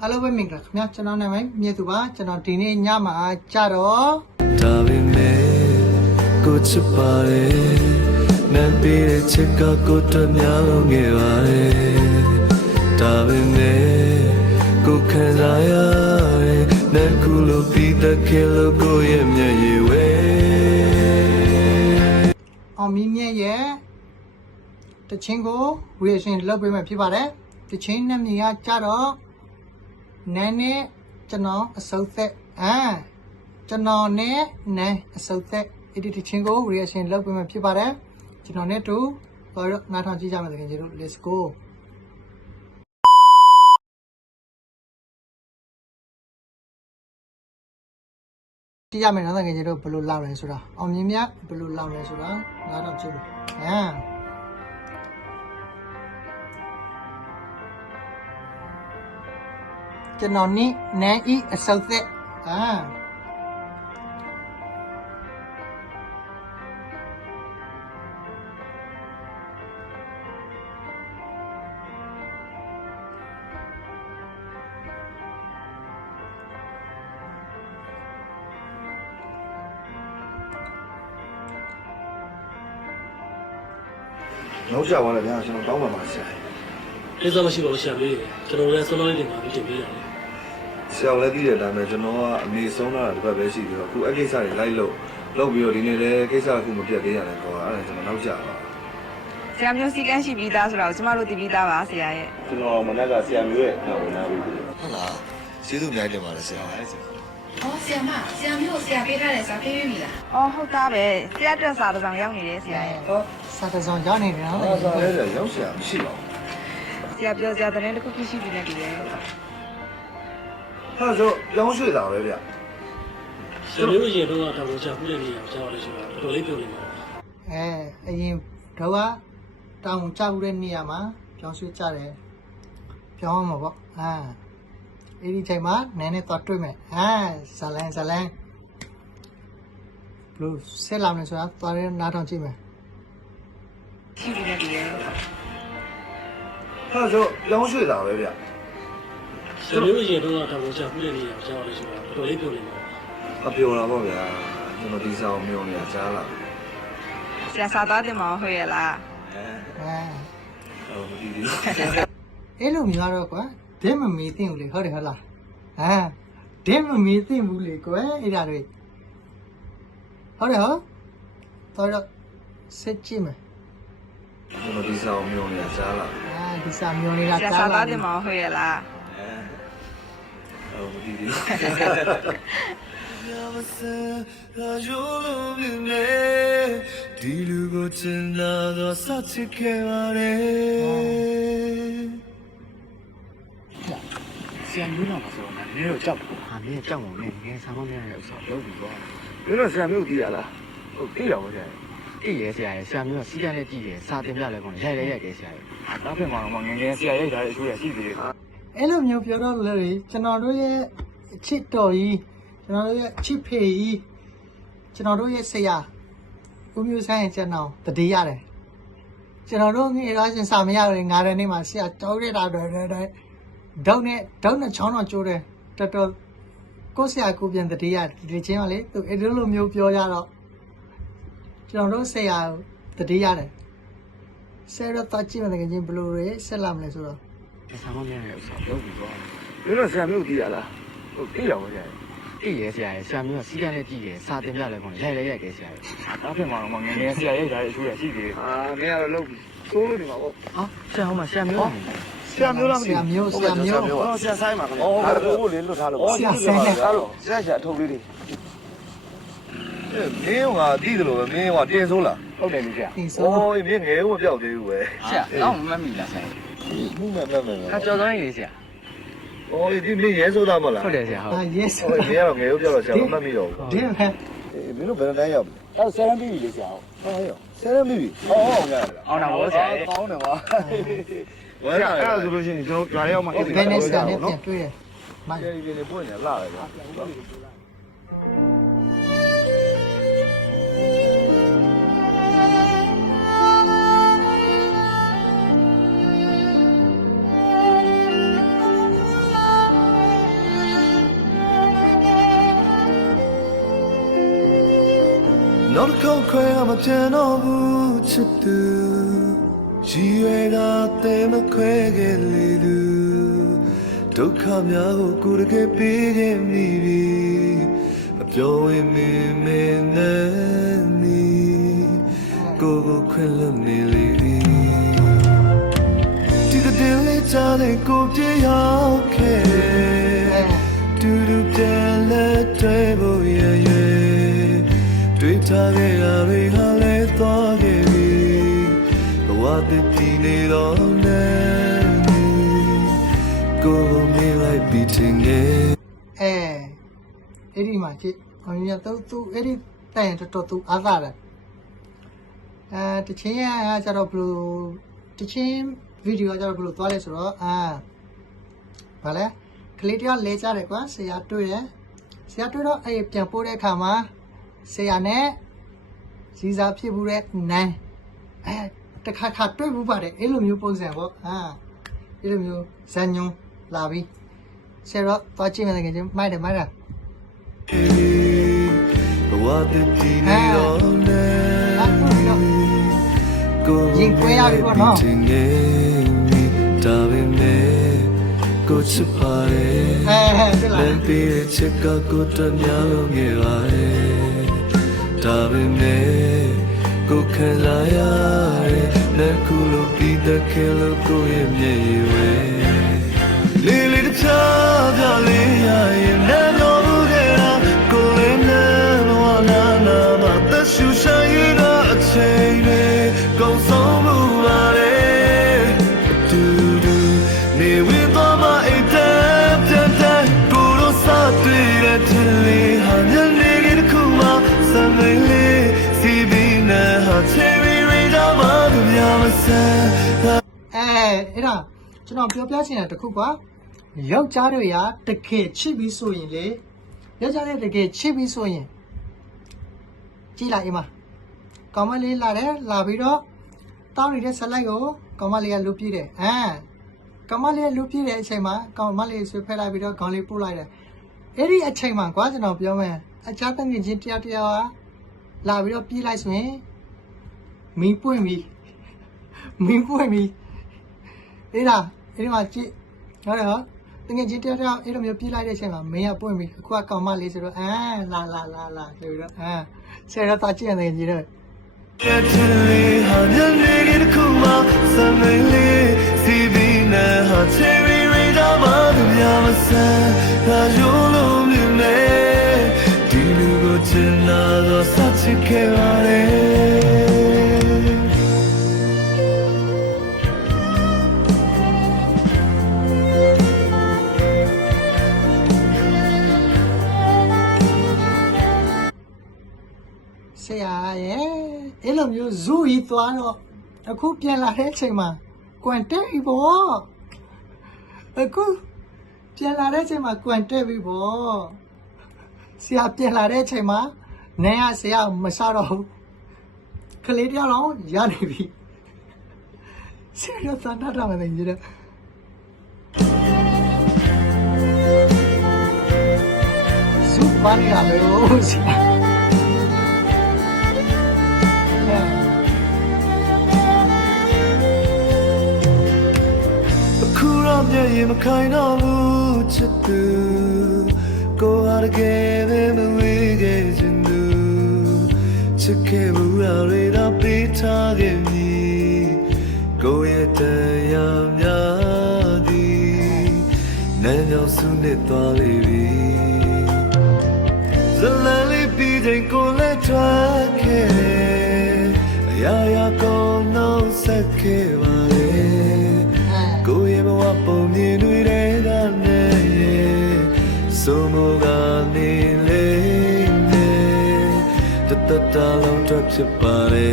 အားလုံးပဲမင်္ဂလာခင်ဗျာကျွန်တော်နာမည်မြေသူပါကျွန်တော်ဒီနေ့ညမှာကြတော့ဒါပေမဲ့ကိုချစ်ပါလေနံပေးတဲ့ချစ်ကကိုတများလုံးငယ်ပါလေဒါပေမဲ့ကိုခံစားရတဲ့နံကူလို့ပြီးတဲ့ခေလို့ကိုရဲ့မျက်ရည်ဝဲအောင်မီမြက်ရဲ့တချင်းကို reaction လုပ်ပေးမှဖြစ်ပါတယ်တချင်းနဲ့မြင်ရကြတော့နန်းနဲ့ကျွန်တော်အစုပ်သက်ကျွန်တော်နဲ့နန်းအစုပ်သက်ဒီတချင်းကို reaction လုပ်ပေးမှဖြစ်ပါတယ်ကျွန်တော်နဲ့တူတော့နားထောင်ကြည့်ကြမယ်တကယ်ကြီးတို့ let's go ကြည့်ရမယ်နော်တကယ်ကြီးတို့ဘယ်လိုလောက်လဲဆိုတာအောင်မြင်မြဘယ်လိုလောက်လဲဆိုတာနားထောင်ကြည့်မယ်ကျွန်တော်နိနန်းဤအစုပ်သက်နောက်ကျသွားတယ်ဗျာကျွန်တော်တောင်းပန်ပါဆရာကိစ္စမရှိပါဘူးဆရာလေးကျွန်တော်လည်းဆုံးလုံးလေးတင်ပါပြီးတင်ပေးတာလေဆရာလည်းသိတဲ့အတိုင်းပဲကျွန်တော်ကအမေဆုံးလာတာတစ်ပတ်ပဲရှိသေးတော့အခုအကိစ္စတွေလိုက်လုပ်ပြီးတော့ဒီနေ့လည်းကိစ္စအခုမပြတ်သေးရတယ်ခေါ်အဲ့ဒါကျွန်တော်နောက်ကျပါဆရာမျိုးစီကန်းရှိပြီးသားဆိုတော့ကျမတို့တည်ပြီးသားပါဆရာရဲ့ကျွန်တော်မနက်ကဆရာမျိုးရဲ့နောက်ဝင်လာပြီဟုတ်လားကျေးဇူးများတင်ပါတယ်ဆရာဟောဆရာမဆရာမျိုးဆရာပေးထားတယ်စာပေးပြီလားအော်ဟုတ်သားပဲဆရာအတွက်စာတစ်စောင်ရောက်နေတယ်ဆရာရဲ့ဟောစာတစ်စောင်ရောက်နေတယ်နော်စာလည်းရောက်ဆရာမရှိပါဘူးဆရာပြောစရာတဲ့တစ်ခုရှိပြီနဲ့တူတယ်ဟာဆိုရောင်းရွှေ့တာပဲဗျဆရာမျိုးရေတော့တောင်ချပူးတဲ့နေရာကြောက်ရလို့ရှိတော့တော်လေးပြောနေမှာအရင်တော့တောင်ချပူးတဲ့နေရာမှာပြောင်းရွှေ့ကြတယ်ပြောင်းမှာပေါ့အဲ့ဒီချိန်မှာနည်းနည်းတော့တွေ့မယ်ဇလန်ဘလို့ဆက်လာမယ်ဆိုတာသွားရနားထောင်ကြည့်မယ်ရှိပြီနဲ့တူတယ်ဟာဆိုရောင်းရွှေ့တာပဲဗျဆရာမျိုးရေတော့တောင်ချပူးတဲ့နေရာကြောက်ရလို့ရှိတော့တော်လေးပြောနေမှာအပြောတာပေါ့ဗျာကျွန်တော်ဒီဆောင်မျိုးနေတာကြားလာဆရာစာသားတင်မဟုတ်ရဲ့လားဟုတ်ဒီအဲ့လိုမျိုးတော့ကွာဒင်းမမေးသိဘူးလေဟုတ်တယ်ဟုတ်လားဒင်းမမေးသိဘူးလေကွယ်အဲ့ဒါတွေဟုတ်တယ်ဟုတ်တော့စစ်ကြည့်မယ်ကျွန်တော်ဒီဆောင်မျိုးနေတာကြားလာဒီစာမျိုးနေတာကြားလာဆရာစာသားတင်မဟုတ်ရဲ့လားဟုတ်ဒီဒီလူကိုချင်လာတော့စချစ်ခဲ့ပါတယ်ဆရာမျိုးတော့မဆိုတော့နည်းနည်းတော့ကြောက်တယ်ဟာမင်းကြောက်အောင်နဲ့ငယ်ဆောင်မနေရတဲ့ဥစ္စာလုပ်ပြီးတော့မင်းတို့ဆရာမျိုးသိရလားဟုတ်သိတော့ဗျာတိရဲဆရာရဲ့ဆရာမျိုးကစီးကန်းနဲ့ကြည့်တယ်စာတင်ပြလဲကောင်းရိုက်လဲရိုက်တယ်ဆရာရဲ့နောက်ဖြစ်မှာတော့ငယ်ဆရာရိုက်ထားတဲ့အချိုးရရှိသေးတယ်အဲ့လိုမျိုးပြောတော့လေကျွန်တော်တို့ရဲ့ချစ်တော်ကြီးကျွန်တော်တို့ရဲ့ချစ်ဖေကြီးကျွန်တော်တို့ရဲ့ဆရာဦးမျိုးဆိုင်ကျွန်တော်တတိရတယ်ကျွန်တော်တို့ငယ်တော့ရှင်စာမရတယ်ငါတဲ့နေ့မှာဆရာတောင်းရတာတော့ဒေါင်းနဲ့ချောင်းတော့ကျိုးတယ်တော်တော်ကိုဆရာကိုပြန်တတိယဒီချင်းကလေသူအဲ့လိုမျိုးပြောကြတော့ကျွန်တော်တို့ဆရာတတိရတယ်ဆရာတော့တကြည့်မှတကယ်ချင်းဘလို့ရဲဆက်လာမလဲဆိုတော့ဆောင်မနေရတဲ့ဥစ္စာလုပ်ပြီးတော့မင်းတို့ဆရာမျိုးသိရလားဟုတ်သိတော့ဗျာတိရဲဆရာရဲ့ဆရာမျိုးကစီးကန်းနဲ့ကြည့်တယ်စာတင်ပြလဲကောင်းရိုက်လဲရိုက်တယ်ဆရာရဲ့နောက်ဖြစ်မှာတော့ငယ်ဆရာရိုက်ထားတဲ့အချိုးရရှိသေးတယ်မင်းကတော့လုပ်ပြီးသိုးလို့နေမှာပေါ့ဆရာဟောမှာဆရာမျိုးဆရာမျိုးလားမသိဆရာမျိုးဆရာဆိုင်မှာခင်ဗျာဟိုလေးလွတ်ထားလို့ဆရာဆိုင်နဲ့ဆရာအထုပ်လေးတွေမင်းကသိတယ်လို့ပဲမင်းကတင်ဆိုးလားဟုတ်တယ်ဆရာမင်းငယ်ဦးမပြောက်သေးဘူးပဲဆရာတော့မမှတ်မိလားဆရာမှုမဲ့ဟာကြော်သွားရင်လေဆရာဒီမင်းရဲဆိုးသားမလားဟုတ်တယ်ဆရာဟုတ်yes မင်းကတော့ငယ်ဦးပြောတော့ဆရာမမှတ်မိတော့ဘူးဒီမဲ့မင်းတို့ဘယ်နှတန်းရောက်လဲဆယ်တန်းပြီးပြီလေဆရာဟုတ်ရောဆယ်တန်းပြီးပြီဟုတ်ကဲ့အောင်တာဘောဆရာကောင်းတယ်ကွာဝဲအဲ့ဒါဆိုလို့ရှိရင်ကျွန်တော်ဂျာရောက်မှဘယ်နဲ့ဆရာနဲ့ပြန်တွေ့တယ်မိုင်းဒီနေပွင့်နေလာတယ်ကွာ နောက်တစ်ခေါက်ခွဲမပြန်တော့ဘူးချစ်သူရှိရတာတဲမခွဲခဲ့လေသူဒုက္ခများကိုကိုယ်တကယ်ပေးခဲ့မိပြီအပြောဝင်မင်းမင်းနဲ့နီကိုခွင့်လွတ်နေလေပြီဒီကတည်းကကြားတဲ့ကိုပြေရောက်ခဲ့တူတူပြန်လက်တွေ့ဖို့ရရဲ့တွေ့ထားခဲ့ရပြီဟာလဲသွားခဲ့ပြီဘဝတည်တည်နေတော့နဲ့ကိုမေးလိုက်ပြီးတင်ငယ်အဲ့ဒီမှာကြည့်ဟိုညတော့သူအဲ့ဒီတိုင်တော်သူအားသာတယ်တချင်းရကြတော့ဘလို့တချင်းဗီဒီယိုကြတော့ဘလို့သွားလဲဆိုတော့ဗာလဲကလေးတယောက်လဲကြတယ်ကွာဆရာတွေ့တယ်ဆရာတွေ့တော့အဲ့ပြန်ပို့တဲ့အခါမှာဆရာနဲ့စီစာဖြစ်ဘူးတဲ့နိုင်တခါတွေ့ဘူးပါတယ်အဲ့လိုမျိုးပုံစံပေါ့အဲ့လိုမျိုးဇန်ညုံလာပြီးဆရာတော့သွားကြည့်မယ်တကယ်ချင်းမိုက်တယ်ဘဝတည်တည်နေတော့နဲ့ရင်ကွဲရပြီပေါ့နော်ဒါပေမဲ့ကိုချစ်ပါရဲ့လမ်းပေးတဲ့ချက်ကကိုတများလုံးငယ်ပါရဲ့ဒါပေမဲ့ကိုခံလာရတဲ့လက်ခုလိုပြီးတဲ့ခဲလို့ကိုရဲ့မျက်ရည်ဝဲလေးလေးတစ်ချားပြလေးရရင်လည်းတော့ဘူးခဲ့တာကိုလည်းနဲ့ဘဝနာနာမှာသက်ရှူဆိုင်ရတဲ့အချိန်တွေကုန်ဆုံးမှုပါလေတူတူနေဝင်တော့မအိတ်တဲ့ပြန်တဲ့ကိုလိုစားတွေ့တဲ့ထင်လေးဟာညနေကတခုမှစံမလေးစီးပြီးနဲ့ဟာချေရီရီတော့မှသူများမဆန်းအဲ့ဒါကျွန်တော်ပြောပြချင်တာတခုကွာယောက်ျားတို့ရာတကယ်ချစ်ပြီးဆိုရင်လေယောက်ျားတွေတကယ်ချစ်ပြီးဆိုရင်ကြည့်လိုက်အိမ်မှာကောင်မလေးလာတယ်လာပြီးတော့တောင်းနေတဲ့ဆက်လိုက်ကိုကောင်မလေးကလူပြည့်တယ်ကောင်မလေးကလူပြည့်တဲ့အချိန်မှာကောင်မလေးဆွေးဖက်လိုက်ပြီးတော့ခေါင်းလေးပို့လိုက်တယ်အဲ့ဒီအချိန်မှာကွာကျွန်တော်ပြောမယ်အခြားတငယ်ချင်းတယောက်ကလာပြီးတော့ပြေးလိုက်ဆိုရင်မင်းပွင့်ပြီအဲ့ဒါမှာကြည့်ဟုတ်တယ်ဟောတကယ်ကြီးတယောက်အဲ့လိုမျိုးပြေးလိုက်တဲ့အချိန်မှာမင်းကပွင့်ပြီအခုကကောင်မလေးဆိုတော့လာဆိုပြီးတော့ဆရာတော်ကြည့်ရတယ်ကြီးတော့ရဲ့ချီလေးဟာညနေကတခုမှစံမလေးစီးပြီးနဲ့ဟာချီရီရီတော့မှသူများမဆန်းဒါရိုးလုံးမြင်နေဒီလူကိုချင်လာတော့စချစ်ခဲ့ပါလေဆရာရဲ့အဲ့လိုမျိုးဇူရီသွားတော့အခုပြန်လာတဲ့အချိန်မှာကွမ်တက်ပြီပေါ့အခုပြန်လာတဲ့အချိန်မှာကွမ်တက်ပြီပေါ့ဆရာပြန်လာတဲ့အချိန်မှာနန်းရဆရာမစတော့ဘူးကလေးတယောက်တော့ရနေပြီဆရာသန္တာတာမယ်ကြီးတယ်ဇူပါနေရလို့ဆရာမျက်ရည်မခိုင်တော့ဘူးချစ်သူကိုဟာတကယ်ပဲမဝေးခဲ့ခြင်းသူချစ်ခဲ့ဘူးရာတွေတော့ပေးထားခဲ့မည်ကိုရဲ့တရားများသည်နန်းကြောင်စုနဲ့သွားလေပြီဇလန်လေးပြီးတဲ့ကိုလည်းထွက်ခဲ့အရာရာကိုနှုတ်ဆက်ခဲ့ပါလေကိုရဲ့ဘဝပုံမြင်တွေနဲ့စုံမကနေလေတတလုံးတော့ဖြစ်ပါလေ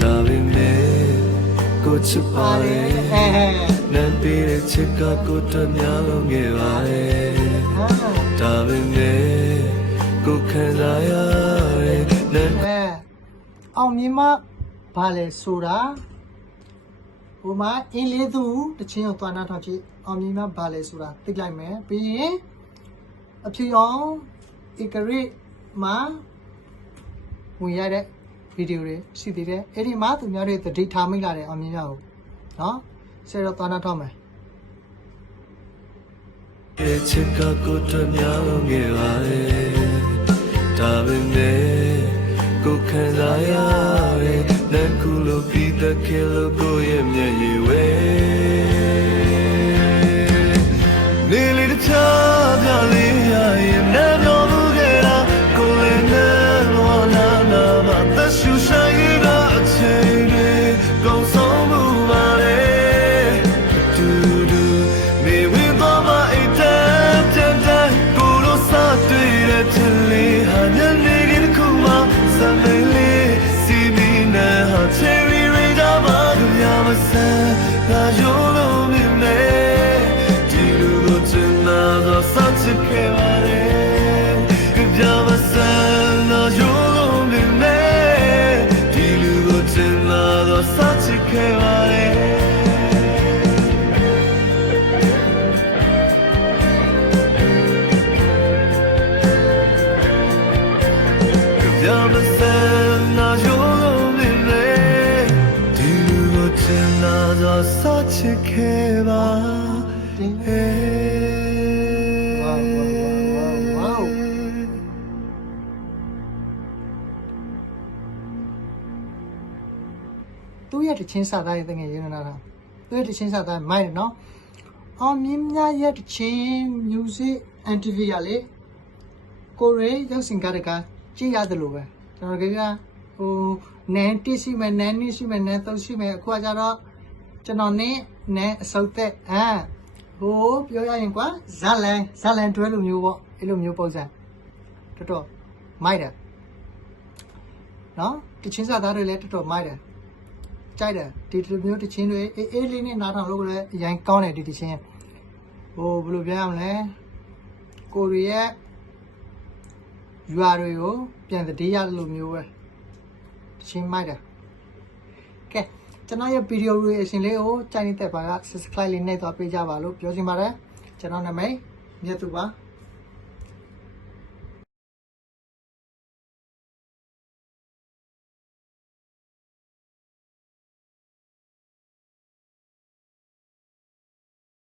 ဒါပေမဲ့ကိုချစ်ပါလေနန်းပေးတဲ့ချစ်ကကိုတများလုံးငယ်ပါလေဒါပေမဲ့ကိုခံစားရတဲ့နန်းအောင်မြင်မဘာလဲဆိုတာဟိုမှာအင်းလေးသူတချင်းကိုသွားနာထားဖြစ်အောင်မြင်မဘာလဲဆိုတာသိလိုက်မယ်ပြီးရင်အဖြူရောဧကရိမှာ ဝင်ရတဲ့ဗီဒီယိုတွေရှိသေးတယ်အဲ့ဒီမှာသူများတွေတတိထားမိလာတယ်အောင်မြင်ရအောင်နော်ဆက်တော့သွားနာထောက်မယ် ရဲ့ချစ်ကကိုတမျောင်းငယ်ပါလေဒါပေမဲ့ကိုခံစားရတဲ့လက်ကူလိုပြီးတဲ့ခေလို့ကိုရဲ့မျက်ရည်ဝဲနေလေတခြားပြလေးရရင်နဲ့ပြောမှုခဲ့တာကိုလည်းနဲ့လောလာနာမသက်ရှူဆိုင်ရအချိန်တွေကုန်ဆုံးမှုပါလေတူတူနေဝင်တော့မအိတ်တဲ့ကိုလိုစားတွေ့တဲ့ချစ်လေးဟာညနေခင်းတစ်ခုမှစမေးလေးစီမီနဲ့ဟာချယ်ရီရိဒါမှာသူများမဆန်းငါရိုးလို့မြင်နေဒီလူကိုချင်တာတော့စချစ်ခဲ့ပါလေကြပြမဆန်းငါရိုးလို့မြင်နေဒီလူကိုချင်တာတော့စချစ်ခဲ့ပါလေ Such a keva. Wow. သူ့ရဲ့တချင်းစာသားရဲ့တကယ်ရင်းနာတာသူ့ရဲ့တချင်းစာသားမိုက်တယ်နော်အောင်မြင်များရဲ့တချင်း music and TV ရလေကိုရေရောက်စင်ကားတကကြည့်ရတယ်လို့ပဲကျွန်တော်ကဟိုနန်းတိရှိမယ်နန်းနည်းရှိမယ်နန်းသုံးရှိမယ်အခုကကြတော့ကျွန်တော်နဲ့အစုပ်သက်ဟိုပြောရရင်ကွာဇလန်တွဲလိုမျိုးပေါ့အဲ့လိုမျိုးပုံစံတော်တော်မိုက်တယ်နော်တချင်းစာသားတွေလည်းတော်တော်မိုက်တယ်ကြိုက်တယ်ဒီလိုမျိုးတချင်းတွေအေးလေးနဲ့နားထောင်လို့လည်းအရင်ကောင်းတယ်ဒီတချင်းဟိုဘယ်လိုပြောရမလဲကိုရီးယားရွာတွေကိုပြန်တည်ရတယ်လို့မျိုးပဲတချင်းမိုက်တယ်ကဲကျွန်တော်ရဲ့ဗီဒီယိုတွေအရှင်လေးကိုကြိုက်နေတဲ့ဘာက subscribe လေးနဲ့တော့ပေးကြပါလို့ပြောချင်ပါတယ်ကျွန်တော်နာမည်မြတ်သူပါ